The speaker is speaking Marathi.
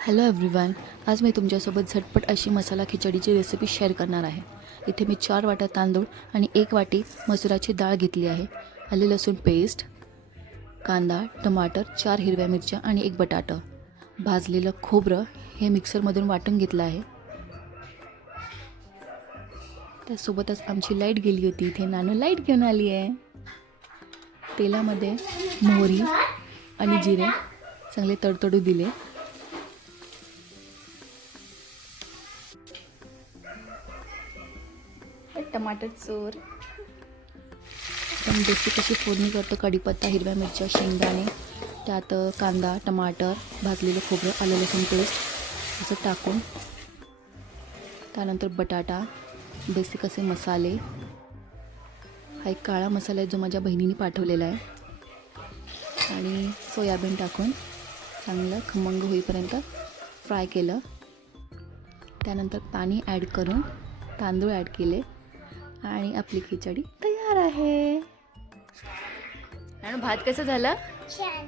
हॅलो एव्हरीवन, आज मी तुमच्यासोबत झटपट अशी मसाला खिचडीची रेसिपी शेअर करणार आहे. इथे मी 4 वाट्या तांदूळ आणि 1 वाटी मसुराची डाळ घेतली आहे. आले लसूण पेस्ट, कांदा, टमाटर, 4 हिरव्या मिरच्या आणि 1 बटाटा. भाजलेलं खोबरं हे मिक्सरमधून वाटून घेतलं आहे. त्यासोबतच आमची लाईट गेली होती, इथे नानू लाईट घेऊन आली आहे. तेलामध्ये मोहरी आणि जिरे चांगले तडतडू दिले. टमाटर चोर आपण बेसिक अशी फोडणी करतो. कढीपत्ता, हिरव्या मिरच्या, शेंगदाणे, त्यात कांदा, टमाटर, भाजलेलं खोबरं, आलं लसूण पेस्ट असं टाकून त्यानंतर बटाटा, बेसिक असे मसाले. हा एक काळा मसाला आहे जो माझ्या बहिणीने पाठवलेला आहे. आणि सोयाबीन टाकून चांगलं खमंग होईपर्यंत फ्राय केलं. त्यानंतर पाणी ॲड करून तांदूळ ॲड केले आणि आपली खिचडी तयार आहे. आणि भात कसं झालं? छान.